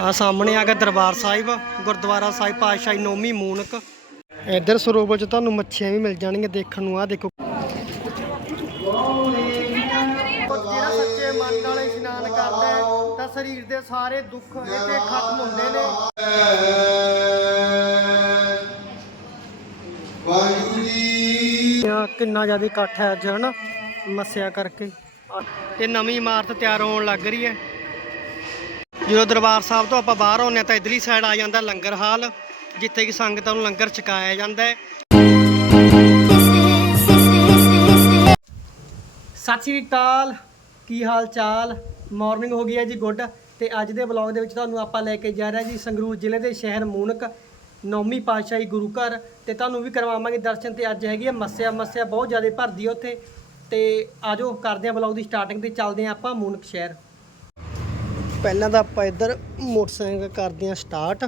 ਆ ਸਾਹਮਣੇ ਆ ਗਿਆ ਦਰਬਾਰ ਸਾਹਿਬ ਗੁਰਦੁਆਰਾ ਸਾਹਿਬ ਪਾਤਸ਼ਾਹੀ ਨੌਵੀਂ ਮੂਨਕ। ਇੱਧਰ ਸਰੋਵਰ 'ਚ ਤੁਹਾਨੂੰ ਮੱਛੀਆਂ ਵੀ ਮਿਲ ਜਾਣਗੀਆਂ ਦੇਖਣ ਨੂੰ ਆ ਦੇਖੋ। ਜਿਹੜਾ ਸੱਚੇ ਮਨ ਨਾਲ ਇਸ਼ਨਾਨ ਕਰਦਾ ਹੈ ਤਾਂ ਸਰੀਰ ਦੇ ਸਾਰੇ ਦੁੱਖ ਇੱਥੇ ਖਤਮ ਹੁੰਦੇ ਨੇ। ਵਾਹਿਗੁਰੂ ਜੀ ਆ ਕਿੰਨਾ ਜ਼ਿਆਦਾ ਇਕੱਠ ਹੈ ਅੱਜ ਹਨਾ? ਮੱਸਿਆ ਕਰਕੇ। ਤੇ ਨਵੀਂ ਇਮਾਰਤ ਤਿਆਰ ਹੋਣ ਲੱਗ ਰਹੀ ਹੈ। ਜਦੋਂ ਦਰਬਾਰ ਸਾਹਿਬ ਤੋਂ ਆਪਾਂ ਬਾਹਰ ਆਉਂਦੇ ਹਾਂ ਤਾਂ ਇਧਰਲੀ ਸਾਈਡ ਆ ਜਾਂਦਾ ਲੰਗਰ ਹਾਲ, ਜਿੱਥੇ ਕਿ ਸੰਗਤਾਂ ਨੂੰ ਲੰਗਰ ਛਕਾਇਆ ਜਾਂਦਾ ਹੈ। ਸਤਿ ਸ਼੍ਰੀ ਅਕਾਲ, ਕੀ ਹਾਲ ਚਾਲ ਮਾਰਨਿੰਗ ਹੋ ਗਈ ਹੈ ਜੀ ਗੁੱਡ। ਤੇ ਅੱਜ ਦੇ ਬਲੌਗ ਦੇ ਵਿੱਚ ਤੁਹਾਨੂੰ ਆਪਾਂ ਲੈ ਕੇ ਜਾ ਰਹੇ ਹਾਂ ਜੀ ਸੰਗਰੂਰ ਜ਼ਿਲ੍ਹੇ ਦੇ ਸ਼ਹਿਰ ਮੂਨਕ ਨੌਮੀ ਪਾਤਸ਼ਾਹੀ ਗੁਰੂ ਘਰ। ਤੇ ਤੁਹਾਨੂੰ ਵੀ ਕਰਵਾਵਾਂਗੇ ਦਰਸ਼ਨ ਤੇ ਅੱਜ ਹੈਗੀ ਹੈ ਮੱਸਿਆ ਮੱਸਿਆ ਬਹੁਤ ਜ਼ਿਆਦਾ ਭਰਦੀ ਹੈ ਉੱਥੇ। ਤੇ ਆਜੋ ਕਰਦੇ ਹਾਂ ਬਲੌਗ ਦੀ ਸਟਾਰਟਿੰਗ ਤੇ ਚੱਲਦੇ ਹਾਂ ਆਪਾਂ ਮੂਨਕ ਸ਼ਹਿਰ। ਪਹਿਲਾਂ ਤਾਂ ਆਪਾਂ ਇੱਧਰ ਮੋਟਰਸਾਈਕਲ ਕਰਦੇ ਹਾਂ ਸਟਾਰਟ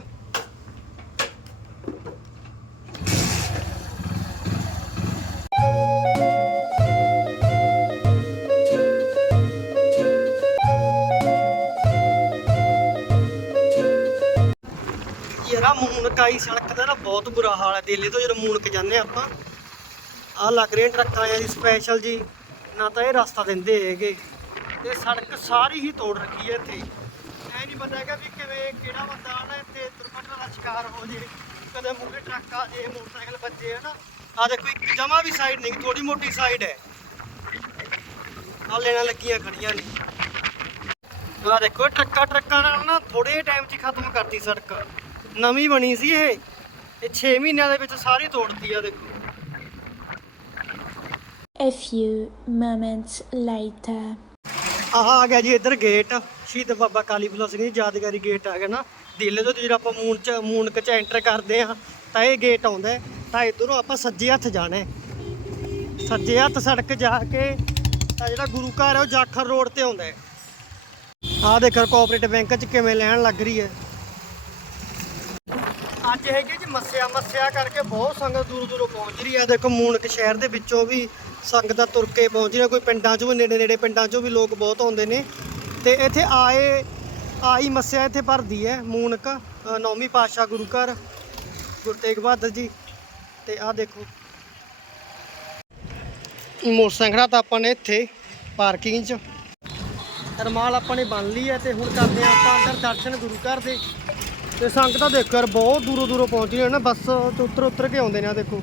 ਯਾਰਾ ਮੂਨਕ ਆਈ ਸੜਕ ਦਾ ਨਾ, ਬਹੁਤ ਬੁਰਾ ਹਾਲ ਹੈ। ਦਿੱਲੀ ਤੋਂ ਜਦੋਂ ਮੂਨਕ ਜਾਂਦੇ ਹਾਂ ਆਪਾਂ ਆ ਲੱਗ ਰਹੇ ਟਰੱਕਾਂ ਆ ਜੀ ਸਪੈਸ਼ਲ ਜੀ। ਨਾ ਤਾਂ ਇਹ ਰਸਤਾ ਦਿੰਦੇ ਹੈਗੇ। ਤੇ ਸੜਕ ਸਾਰੀ ਹੀ ਤੋੜ ਰੱਖੀ ਹੈ ਇੱਥੇ। ਪਤਾ ਹੈਗਾ ਵੀ ਕਿਵੇਂ ਕਿਹੜਾ ਬੰਦਾ ਨਾ ਇੱਥੇ ਦੁਰਘਟਨਾ ਦਾ ਸ਼ਿਕਾਰ ਹੋ ਜੇ। ਕਦੇ ਮੂਹਰੇ ਟਰੱਕ ਆ ਜੇ ਮੋਟਰਸਾਈਕਲ ਵੱਜੇ ਹੈ ਨਾ ਆ ਦੇਖੋ ਇੱਕ ਜਮਾ ਵੀ ਸਾਈਡ ਨਹੀਂ ਥੋੜੀ ਮੋਟੀ ਸਾਈਡ ਹੈ। ਆ ਲੈਣਾ ਲੱਗੀਆਂ ਖੜੀਆਂ ਨੇ। ਆ ਦੇਖੋ ਟਰੱਕਾਂ ਟਰੱਕਾਂ ਨਾਲ ਨਾ ਥੋੜੇ ਟਾਈਮ 'ਚ ਖਤਮ ਕਰਤੀ ਸੜਕ। ਨਵੀਂ ਬਣੀ ਸੀ ਇਹ। ਇਹ 6 ਮਹੀਨਿਆਂ ਦੇ ਵਿੱਚ ਸਾਰੀ ਤੋੜਤੀ ਆ ਦੇਖੋ। A few moments later. ਆਹ ਆ ਗਿਆ ਜੀ ਇੱਧਰ ਗੇਟ ਸ਼ਹੀਦ ਬਾਬਾ ਕਾਲੀ ਫੂਲਾ ਸਿੰਘ ਜੀ ਯਾਦਗਾਰੀ ਗੇਟ ਆ ਗਿਆ ਨਾ। ਦਿੱਲੀ ਤੋਂ ਜਦੋਂ ਆਪਾਂ ਮੂਨ ਚ ਮੂਨਕ ਚ ਐਂਟਰ ਕਰਦੇ ਆ ਤਾਂ ਇਹ ਗੇਟ ਆਉਂਦਾ ਤਾਂ ਇਧਰੋਂ ਆਪਾਂ ਸੱਜੇ ਹੱਥ ਜਾਣਾ ਸੱਜੇ ਹੱਥ ਸੜਕ ਜਾ ਕੇ ਤਾਂ ਜਿਹੜਾ ਗੁਰੂ ਘਰ ਹੈ, ਉਹ ਜਾਖਰ ਰੋਡ ਤੇ ਆਉਂਦਾ ਹੈ। ਆਹ ਦੇਖੋ ਕੋਆਪਰੇਟਿਵ ਬੈਂਕ ਚ ਕਿਵੇਂ ਲੈਣ ਲੱਗ ਰਹੀ ਹੈ। ਅੱਜ ਹੈਗੀ ਜੀ ਮੱਸਿਆ ਮੱਸਿਆ ਕਰਕੇ ਬਹੁਤ ਸੰਗਤ ਦੂਰ ਦੂਰੋਂ ਪਹੁੰਚ ਰਹੀ ਹੈ। ਦੇਖੋ ਮੂਨਕ ਸ਼ਹਿਰ ਦੇ ਵਿੱਚੋਂ ਵੀ ਸੰਗਤਾਂ ਤੁਰ ਕੇ ਪਹੁੰਚ ਰਹੀਆਂ। ਕੋਈ ਪਿੰਡਾਂ ਚੋਂ ਵੀ ਨੇੜੇ ਨੇੜੇ ਪਿੰਡਾਂ ਚੋਂ ਵੀ ਲੋਕ ਬਹੁਤ ਆਉਂਦੇ ਨੇ। ਤੇ ਇੱਥੇ ਆਏ, ਆਈ ਮੱਸਿਆ ਇੱਥੇ ਭਰਦੀ ਹੈ, ਮੂਨਕ ਨੌਵੀਂ ਪਾਤਸ਼ਾਹ ਗੁਰੂ ਘਰ, ਗੁਰੂ ਤੇਗ ਬਹਾਦਰ ਜੀ, ਤੇ ਆਹ ਦੇਖੋ। ਮੋਟਰਸਾਈਕਲਾਂ ਤਾਂ ਆਪਾਂ ਨੇ ਇੱਥੇ ਪਾਰਕਿੰਗ 'ਚ। ਰਮਾਲ ਆਪਾਂ ਨੇ ਬੰਨ ਲਈ ਹੈ ਤੇ ਹੁਣ ਕਰਦੇ ਹਾਂ ਆਪਾਂ ਅੰਦਰ ਦਰਸ਼ਨ ਗੁਰੂ ਘਰ ਦੇ। ਤੇ ਸੰਗਤਾਂ ਦੇਖੋ ਯਾਰ, ਬਹੁਤ ਦੂਰੋਂ ਦੂਰੋਂ ਪਹੁੰਚ ਰਹੀਆਂ ਨੇ, ਬੱਸ ਤੋਂ ਉੱਤਰ ਉੱਤਰ ਕੇ ਆਉਂਦੇ ਨੇ ਆ ਦੇਖੋ।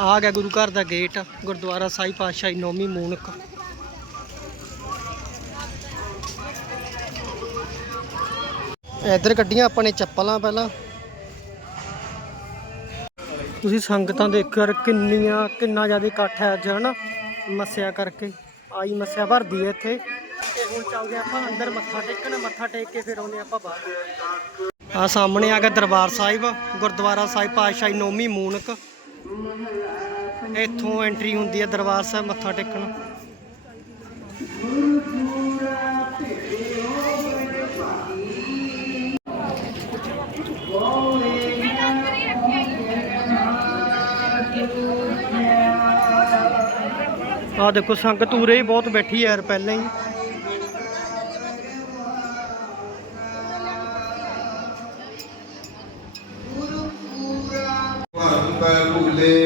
ਆ ਗਿਆ ਗੁਰੂ ਘਰ ਦਾ ਗੇਟ, ਗੁਰਦੁਆਰਾ ਸਾਹਿਬ ਪਾਤਸ਼ਾਹੀ ਨੌਵੀਂ ਮੂਨਕ ਇੱਧਰ ਕੱਢੀਆਂ ਆਪਾਂ ਨੇ ਚੱਪਲਾਂ ਪਹਿਲਾਂ। ਤੁਸੀਂ ਸੰਗਤਾਂ ਦੇਖੋ ਯਾਰ, ਕਿੰਨੀਆਂ, ਕਿੰਨਾ ਜ਼ਿਆਦਾ ਇਕੱਠ ਹੈ ਅੱਜ, ਹਨਾ? ਮੱਸਿਆ ਕਰਕੇ, ਆਈ ਮੱਸਿਆ ਭਰਦੀ ਹੈ ਇੱਥੇ। ਤੇ ਹੁਣ ਚੱਲਦੇ ਆਪਾਂ ਅੰਦਰ, ਮੱਥਾ ਟੇਕਣ, ਮੱਥਾ ਟੇਕ ਕੇ ਫਿਰ ਆਉਂਦੇ ਆਪਾਂ ਬਾਹਰ। ਆ ਸਾਹਮਣੇ ਆ ਗਿਆ ਦਰਬਾਰ ਸਾਹਿਬ, ਗੁਰਦੁਆਰਾ ਸਾਹਿਬ ਪਾਤਸ਼ਾਹੀ ਨੌਵੀਂ ਮੂਨਕ ਇੱਥੋਂ ਐਂਟਰੀ ਹੁੰਦੀ ਹੈ ਦਰਬਾਰ ਸਾਹਿਬ ਮੱਥਾ ਟੇਕਣ। ਆ ਦੇਖੋ, ਸੰਗਤ ਉਰੇ ਹੀ ਬਹੁਤ ਬੈਠੀ ਯਾਰ, ਪਹਿਲਾਂ ਹੀ। ਭੂਲੇ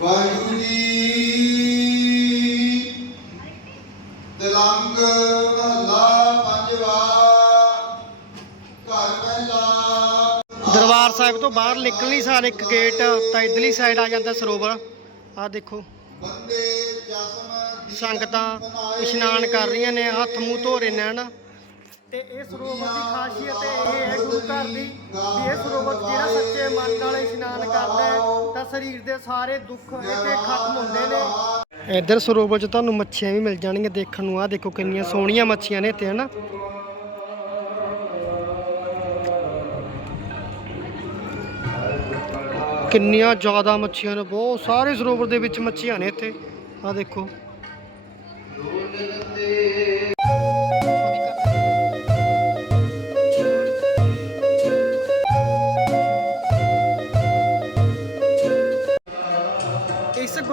ਵਾਹਿਗੁਰੂ ਜੀ ਤਿਲੰਗ ਮਹਲਾ ਪੰਜਵਾ ਘਰ ਪਹਿਲਾ। ਦਰਬਾਰ ਸਾਹਿਬ ਤੋਂ ਬਾਹਰ ਨਿਕਲਣੀ ਸਾਰ ਇੱਕ ਗੇਟ ਤਾਂ ਇਧਰਲੀ ਸਾਈਡ ਆ ਜਾਂਦਾ ਸਰੋਵਰ। ਆ ਦੇਖੋ। ਬੰਦੇ ਜਸਮ ਸੰਗਤਾਂ ਇਸ਼ਨਾਨ ਕਰ ਰਹੀਆਂ ਨੇ ਹੱਥ ਮੂੰਹ ਧੋ ਰਹੇ ਨੇ ਹਨਾ? ਤੇ ਇਹ ਸਰੋਵਰ ਦੀ ਖਾਸੀਅਤ ਇਹ ਹੈ ਗੁਰੂ ਘਰ ਦੀ, ਵੀ ਇਹ ਸਰੋਵਰ ਜਿਹੜਾ ਸੱਚੇ ਮਨ ਨਾਲ ਇਸ਼ਨਾਨ ਕਰਦਾ ਹੈ, ਤਾਂ ਸਰੀਰ ਦੇ ਸਾਰੇ ਦੁੱਖ ਇੱਥੇ ਖਤਮ ਹੁੰਦੇ ਨੇ। ਇੱਧਰ ਸਰੋਵਰ 'ਚ ਤੁਹਾਨੂੰ ਮੱਛੀਆਂ ਵੀ ਮਿਲ ਜਾਣਗੀਆਂ ਦੇਖਣ ਨੂੰ। ਆ ਦੇਖੋ ਕਿੰਨੀਆਂ ਸੋਹਣੀਆਂ ਮੱਛੀਆਂ ਨੇ ਇੱਥੇ, ਹਨਾ? ਕਿੰਨੀਆਂ ਜ਼ਿਆਦਾ ਮੱਛੀਆਂ ਨੇ, ਬਹੁਤ ਸਾਰੇ ਸਰੋਵਰ ਦੇ ਵਿੱਚ ਮੱਛੀਆਂ ਨੇ ਇੱਥੇ। ਆ ਦੇਖੋ।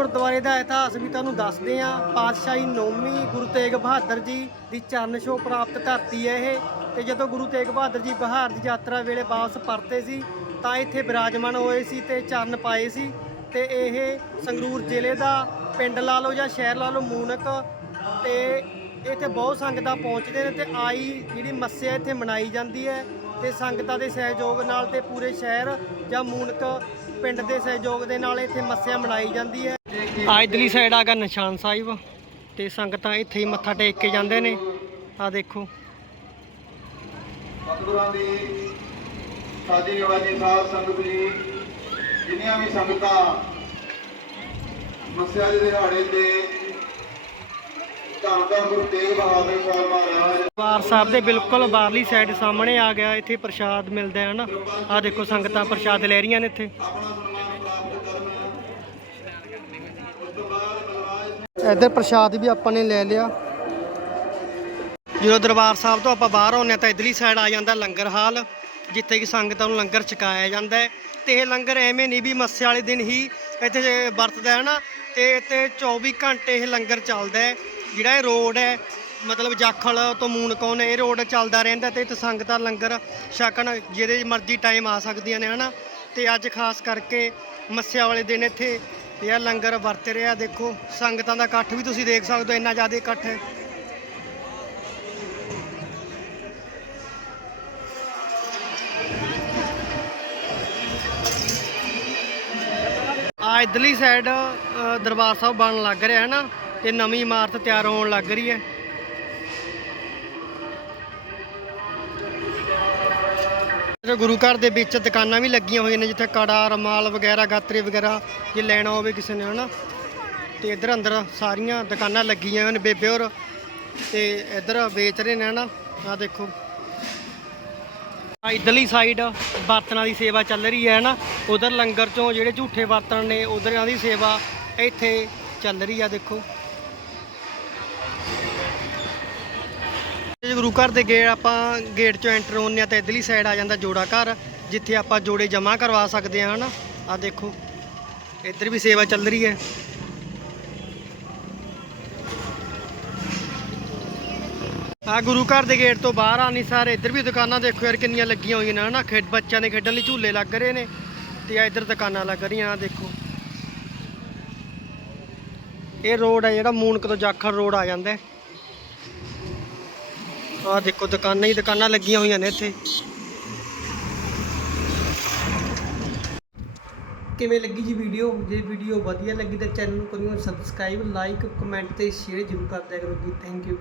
ਗੁਰਦੁਆਰੇ ਦਾ ਇਤਿਹਾਸ ਵੀ ਤੁਹਾਨੂੰ ਦੱਸਦੇ ਹਾਂ। ਪਾਤਸ਼ਾਹੀ ਨੌਵੀਂ ਗੁਰੂ ਤੇਗ ਬਹਾਦਰ ਜੀ ਦੀ ਚਰਨ ਛੋਹ ਪ੍ਰਾਪਤ ਧਰਤੀ ਹੈ ਇਹ। ਤੇ ਜਦੋਂ ਗੁਰੂ ਤੇਗ ਬਹਾਦਰ ਜੀ ਬਿਹਾਰ ਦੀ ਯਾਤਰਾ ਵੇਲੇ ਵਾਪਸ ਪਰਤੇ ਸੀ, ਤਾਂ ਇੱਥੇ ਬਿਰਾਜਮਾਨ ਹੋਏ ਸੀ ਤੇ ਚਰਨ ਪਾਏ ਸੀ। ਤੇ ਇਹ ਸੰਗਰੂਰ ਜ਼ਿਲ੍ਹੇ ਦਾ ਪਿੰਡ ਲਾ ਲਓ ਜਾਂ ਸ਼ਹਿਰ ਲਾ ਲਓ, ਮੂਨਕ ਤੇ ਇੱਥੇ ਬਹੁਤ ਸੰਗਤਾਂ ਪਹੁੰਚਦੇ ਨੇ ਤੇ ਆਈ ਜਿਹੜੀ ਮੱਸਿਆ ਇੱਥੇ ਮਨਾਈ ਜਾਂਦੀ ਹੈ। ਤੇ ਸੰਗਤਾਂ ਦੇ ਸਹਿਯੋਗ ਨਾਲ ਤੇ ਪੂਰੇ ਸ਼ਹਿਰ ਜਾਂ ਮੂਨਕ ਪਿੰਡ ਦੇ ਸਹਿਯੋਗ ਦੇ ਨਾਲ ਇੱਥੇ ਮੱਸਿਆ ਮਨਾਈ ਜਾਂਦੀ ਹੈ। ਆ ਇਧਰਲੀ ਸਾਈਡ ਆਗਾ ਨਿਸ਼ਾਨ ਸਾਹਿਬ ਤੇ ਸੰਗਤਾਂ ਇੱਥੇ ਹੀ ਮੱਥਾ ਟੇਕ ਕੇ ਜਾਂਦੇ ਨੇ। ਆ ਦੇਖੋ। ਸਤਿਗੁਰਾਂ ਦੀ ਸਾਜੀ ਨਵਾਜੀ ਸਾਧ ਸੰਗਤ ਜੀ ਜਿੰਨੀਆਂ ਵੀ ਸੰਗਤਾਂ ਮੱਸਿਆ ਦੇ ਦਿਹਾੜੇ ਤੇ ਧੰਨ ਗੁਰੂ ਤੇਗ ਬਹਾਦਰ ਸਾਹਿਬ ਮਹਾਰਾਜ। ਦਰਬਾਰ ਸਾਹਿਬ ਦੇ ਬਿਲਕੁਲ ਬਾਹਰਲੀ ਸਾਈਡ ਸਾਹਮਣੇ ਆ ਗਿਆ ਇੱਥੇ ਪ੍ਰਸ਼ਾਦ ਮਿਲਦਾ ਹੈ ਨਾ। ਆ ਦੇਖੋ ਸੰਗਤਾਂ ਪ੍ਰਸ਼ਾਦ ਲੈ ਰਹੀਆਂ ਨੇ ਇੱਥੇ। ਇੱਧਰ ਪ੍ਰਸ਼ਾਦ ਵੀ ਆਪਾਂ ਨੇ ਲੈ ਲਿਆ। ਜਦੋਂ ਦਰਬਾਰ ਸਾਹਿਬ ਤੋਂ ਆਪਾਂ ਬਾਹਰ ਆਉਂਦੇ ਹਾਂ ਤਾਂ ਇਧਰਲੀ ਸਾਈਡ ਆ ਜਾਂਦਾ ਲੰਗਰ ਹਾਲ, ਜਿੱਥੇ ਕਿ ਸੰਗਤਾਂ ਨੂੰ ਲੰਗਰ ਛਕਾਇਆ ਜਾਂਦਾ ਹੈ ਤੇ ਇਹ ਲੰਗਰ ਐਵੇਂ ਨਹੀਂ ਵੀ ਮੱਸੇ ਵਾਲੇ ਦਿਨ ਹੀ ਇੱਥੇ ਵਰਤਦਾ ਹੈ ਨਾ, ਤੇ ਇੱਥੇ 24 ਘੰਟੇ ਇਹ ਲੰਗਰ ਚੱਲਦਾ ਹੈ। ਜਿਹੜਾ ਇਹ ਰੋਡ ਹੈ, ਮਤਲਬ ਜਾਖਲ ਤੋਂ ਮੂਨਕੌਣ ਇਹ ਰੋਡ ਚੱਲਦਾ ਰਹਿੰਦਾ ਤੇ ਇੱਥੇ ਸੰਗਤਾਂ ਲੰਗਰ ਛਕਣ ਜਿਹਦੇ ਮਰਜ਼ੀ ਟਾਈਮ ਆ ਸਕਦੀਆਂ ਨੇ ਹਨਾ ਤੇ ਅੱਜ ਖਾਸ ਕਰਕੇ ਮੱਸਿਆ ਵਾਲੇ ਦਿਨ ਇੱਥੇ ਇਹ ਲੰਗਰ ਵਰਤ ਰਿਹਾ ਦੇਖੋ, ਸੰਗਤਾਂ ਦਾ ਇਕੱਠ ਵੀ ਤੁਸੀਂ ਦੇਖ ਸਕਦੇ ਹੋ, ਇੰਨਾ ਜ਼ਿਆਦਾ ਇਕੱਠ ਹੈ। ਆ ਇਧਰਲੀ ਸਾਈਡ ਦਰਬਾਰ ਸਾਹਿਬ ਬਣਨ ਲੱਗ ਰਿਹਾ ਹੈ ਨਾ, ਤੇ ਨਵੀਂ ਇਮਾਰਤ ਤਿਆਰ ਹੋਣ ਲੱਗ ਰਹੀ ਹੈ। ਗੁਰੂ ਘਰ ਦੇ ਵਿੱਚ ਦੁਕਾਨਾਂ ਵੀ ਲੱਗੀਆਂ ਹੋਈਆਂ ਨੇ, ਜਿੱਥੇ ਕੜਾ, ਰਮਾਲ ਵਗੈਰਾ, ਗਾਤਰੇ ਵਗੈਰਾ ਜੇ ਲੈਣਾ ਹੋਵੇ ਕਿਸੇ ਨੇ, ਹਨਾ। ਤੇ ਇੱਧਰ ਅੰਦਰ ਸਾਰੀਆਂ ਦੁਕਾਨਾਂ ਲੱਗੀਆਂ ਹੋਈਆਂ ਨੇ ਬੇਬੇ ਹੋਰ। ਤੇ ਇੱਧਰ ਵੇਚ ਰਹੇ ਨੇ, ਹਨਾ। ਆ ਦੇਖੋ। ਆ ਇਧਰਲੀ ਸਾਈਡ ਬਰਤਨਾਂ ਦੀ ਸੇਵਾ ਚੱਲ ਰਹੀ ਹੈ ਨਾ ਉਧਰ ਲੰਗਰ ਚੋਂ ਜਿਹੜੇ ਝੂਠੇ ਬਰਤਨ ਨੇ, ਉਧਰਾਂ ਦੀ ਸੇਵਾ ਇੱਥੇ ਚੱਲ ਰਹੀ ਆ, ਦੇਖੋ। ਗੁਰੂ ਘਰ ਦੇ ਗੇਟ ਆਪਾਂ ਗੇਟ ਚੋਂ ਐਂਟਰ ਹੁੰਦੇ ਆ ਤਾਂ ਇਧਰਲੀ ਸਾਈਡ ਆ ਜਾਂਦਾ ਜੋੜਾ ਘਰ, ਜਿੱਥੇ ਆਪਾਂ ਜੋੜੇ ਜਮ੍ਹਾਂ ਕਰਵਾ ਸਕਦੇ ਆ, ਹਨਾ? ਆ ਦੇਖੋ, ਇੱਧਰ ਵੀ ਸੇਵਾ ਚੱਲ ਰਹੀ ਹੈ। ਆ ਗੁਰੂ ਘਰ ਦੇ ਗੇਟ ਤੋਂ ਬਾਹਰ ਆਨੀ ਸਾਰੇ ਇੱਧਰ ਵੀ ਦੁਕਾਨਾਂ ਦੇਖੋ ਯਾਰ ਕਿੰਨੀਆਂ ਲੱਗੀਆਂ ਹੋਈਆਂ ਨੇ, ਹਨਾ? ਖੇਡ, ਬੱਚਿਆਂ ਦੇ ਖੇਡਣ ਲਈ ਝੂਲੇ ਲੱਗ ਰਹੇ ਨੇ ਤੇ ਆ ਇੱਧਰ ਦੁਕਾਨਾਂ ਲੱਗ ਰਹੀਆਂ ਆ ਦੇਖੋ। ਇਹ ਰੋਡ ਹੈ ਜਿਹੜਾ ਮੂਨਕ ਤੋਂ ਜਾਖੜ ਰੋਡ ਆ ਜਾਂਦਾ ਆ ਦੇਖੋ, ਦੁਕਾਨਾਂ ਹੀ ਦੁਕਾਨਾਂ ਲੱਗੀਆਂ ਹੋਈਆਂ ਨੇ ਇੱਥੇ। ਕਿਵੇਂ ਲੱਗੀ ਜੀ ਵੀਡੀਓ? ਜੇ ਵੀਡੀਓ ਵਧੀਆ ਲੱਗੀ ਤਾਂ ਚੈਨਲ ਨੂੰ ਕਰਿਓ ਸਬਸਕ੍ਰਾਈਬ ਲਾਈਕ ਕਮੈਂਟ ਤੇ ਸ਼ੇਅਰ ਜ਼ਰੂਰ ਕਰ ਦਿਆ ਕਰੋ ਜੀ। Thank you